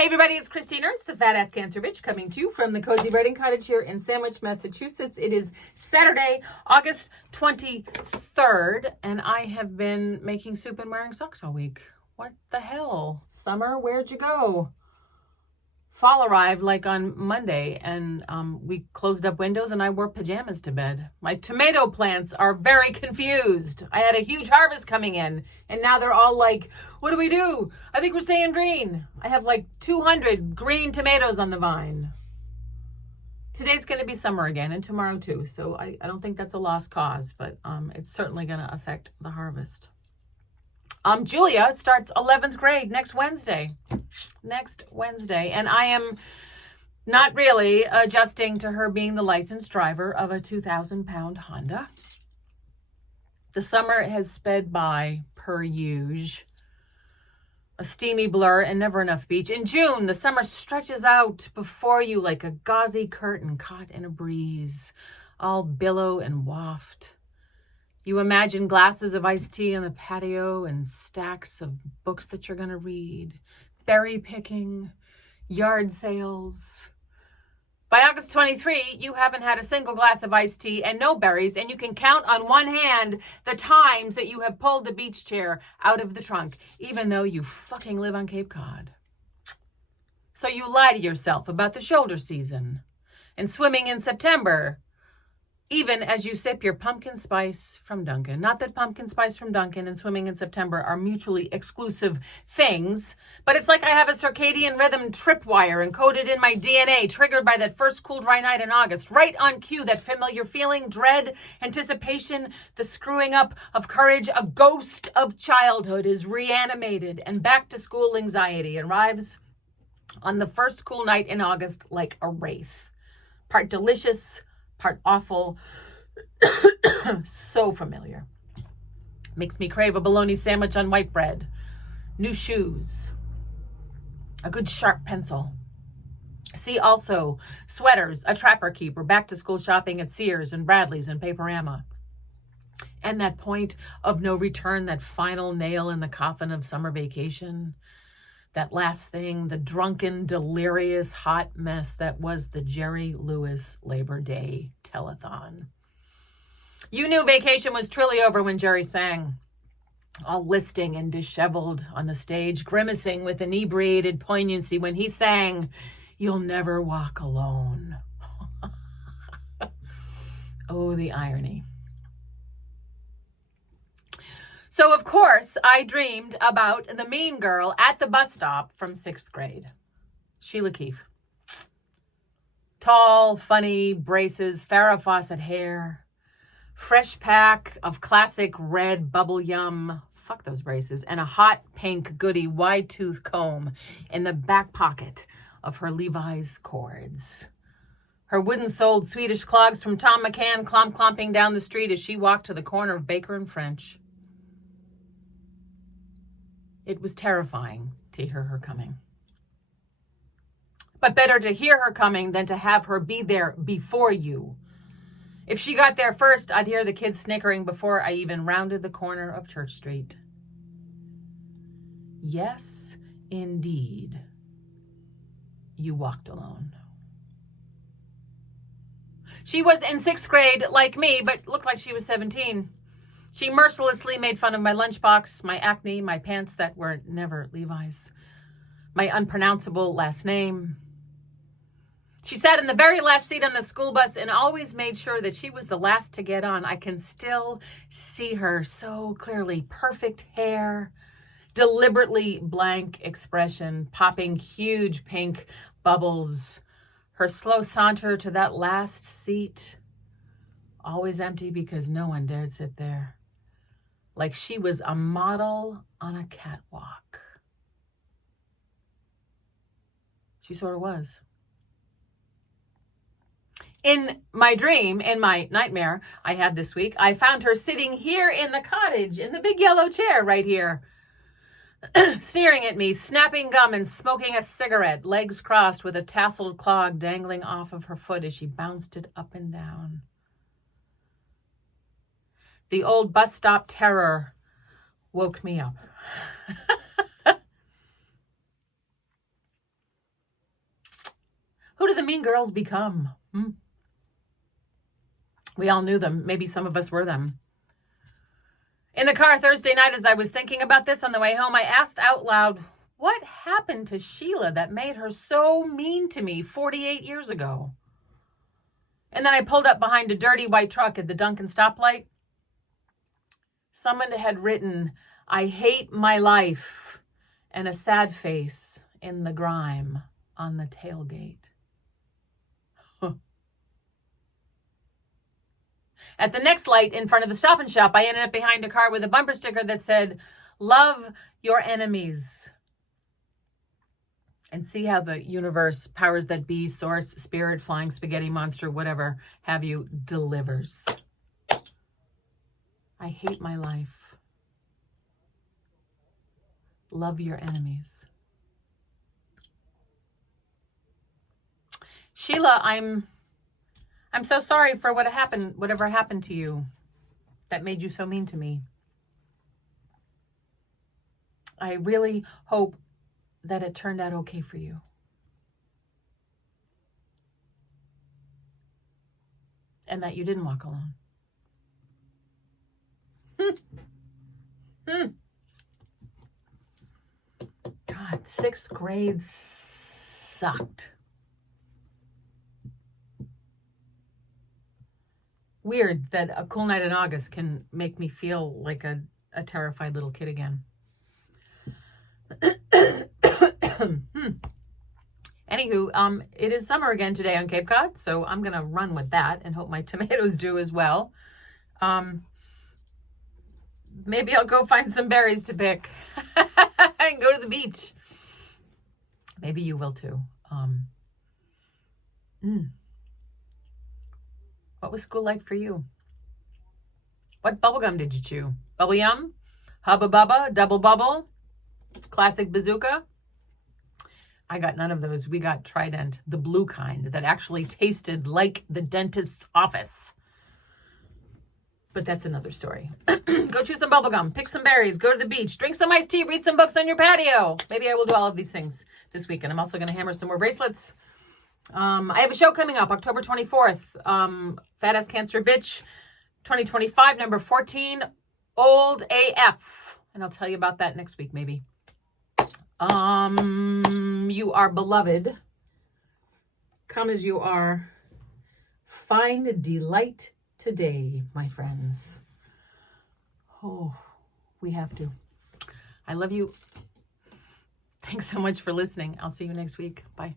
Hey everybody, it's Christine Ernst, the Fat Ass Cancer Bitch, coming to you from the Cozy Writing Cottage here in Sandwich, Massachusetts. It is Saturday, August 23rd, and I have been making soup and wearing socks all week. What the hell? Summer, where'd you go? Fall arrived like on Monday, and we closed up windows and I wore pajamas to bed. My tomato plants are very confused. I had a huge harvest coming in, and now they're all like, what do we do? I think we're staying green. I have like 200 green tomatoes on the vine. Today's going to be summer again, and tomorrow too, so I don't think that's a lost cause, but it's certainly going to affect the harvest. Julia starts 11th grade next Wednesday, and I am not really adjusting to her being the licensed driver of a 2,000-pound Honda. The summer has sped by per usual. A steamy blur and never enough beach. In June, the summer stretches out before you like a gauzy curtain caught in a breeze, all billow and waft. You imagine glasses of iced tea on the patio and stacks of books that you're going to read, berry picking, yard sales. By August 23, you haven't had a single glass of iced tea and no berries, and you can count on one hand the times that you have pulled the beach chair out of the trunk, even though you fucking live on Cape Cod. So you lie to yourself about the shoulder season and swimming in September, even as you sip your pumpkin spice from Dunkin'. Not that pumpkin spice from Dunkin' and swimming in September are mutually exclusive things, but it's like I have a circadian rhythm tripwire encoded in my DNA, triggered by that first cool, dry night in August. Right on cue, that familiar feeling, dread, anticipation, the screwing up of courage. A ghost of childhood is reanimated, and back to school anxiety arrives on the first cool night in August like a wraith. Part delicious, part awful, so familiar. Makes me crave a bologna sandwich on white bread, new shoes, a good sharp pencil. See also sweaters, a Trapper Keeper, back to school shopping at Sears and Bradley's and Paperama. And that point of no return, that final nail in the coffin of summer vacation. That last thing, the drunken, delirious, hot mess that was the Jerry Lewis Labor Day telethon. You knew vacation was truly over when Jerry sang, all listing and disheveled on the stage, grimacing with inebriated poignancy when he sang, "You'll never walk alone." Oh, the irony. So, of course, I dreamed about the mean girl at the bus stop from 6th grade, Sheila Keefe. Tall, funny, braces, Farrah Fawcett hair, fresh pack of classic red bubble yum, fuck those braces, and a hot pink goody wide tooth comb in the back pocket of her Levi's cords. Her wooden-soled Swedish clogs from Tom McCann clomping down the street as she walked to the corner of Baker and French. It was terrifying to hear her coming. But better to hear her coming than to have her be there before you. If she got there first, I'd hear the kids snickering before I even rounded the corner of Church Street. Yes, indeed, you walked alone. She was in 6th grade like me, but looked like she was 17. She mercilessly made fun of my lunchbox, my acne, my pants that were never Levi's, my unpronounceable last name. She sat in the very last seat on the school bus and always made sure that she was the last to get on. I can still see her so clearly. Perfect hair, deliberately blank expression, popping huge pink bubbles. Her slow saunter to that last seat, always empty because no one dared sit there. Like she was a model on a catwalk. She sort of was. In my dream, in my nightmare I had this week, I found her sitting here in the cottage, in the big yellow chair right here, staring at me, snapping gum and smoking a cigarette, legs crossed with a tasseled clog dangling off of her foot as she bounced it up and down. The old bus stop terror woke me up. do the mean girls become? We all knew them. Maybe some of us were them. In the car Thursday night, as I was thinking about this on the way home, I asked out loud, what happened to Sheila that made her so mean to me 48 years ago? And then I pulled up behind a dirty white truck at the Dunkin' stoplight. Someone had written, I hate my life, and a sad face in the grime on the tailgate. At the next light in front of the Stop and Shop, I ended up behind a car with a bumper sticker that said, love your enemies. And see how the universe, powers that be, source, spirit, flying spaghetti monster, whatever have you, delivers. I hate my life. Love your enemies. Sheila, I'm so sorry for whatever happened to you that made you so mean to me. I really hope that it turned out okay for you. And that you didn't walk alone. God, 6th grade sucked. Weird that a cool night in August can make me feel like a terrified little kid again. Anywho, it is summer again today on Cape Cod, so I'm going to run with that and hope my tomatoes do as well. Maybe I'll go find some berries to pick and go to the beach. Maybe you will too. What was school like for you? What bubblegum did you chew? Bubble Yum? Hubba Bubba? Double Bubble? Classic Bazooka? I got none of those. We got Trident, the blue kind that actually tasted like the dentist's office. But that's another story. Go chew some bubblegum, pick some berries, go to the beach, drink some iced tea, read some books on your patio. Maybe I will do all of these things this weekend. I'm also going to hammer some more bracelets. I have a show coming up October 24th. Fat Ass Cancer Bitch 2025, number 14, Old AF. And I'll tell you about that next week, maybe. You are beloved. Come as you are. Find delight today, my friends. Oh, we have to. I love you. Thanks so much for listening. I'll see you next week. Bye.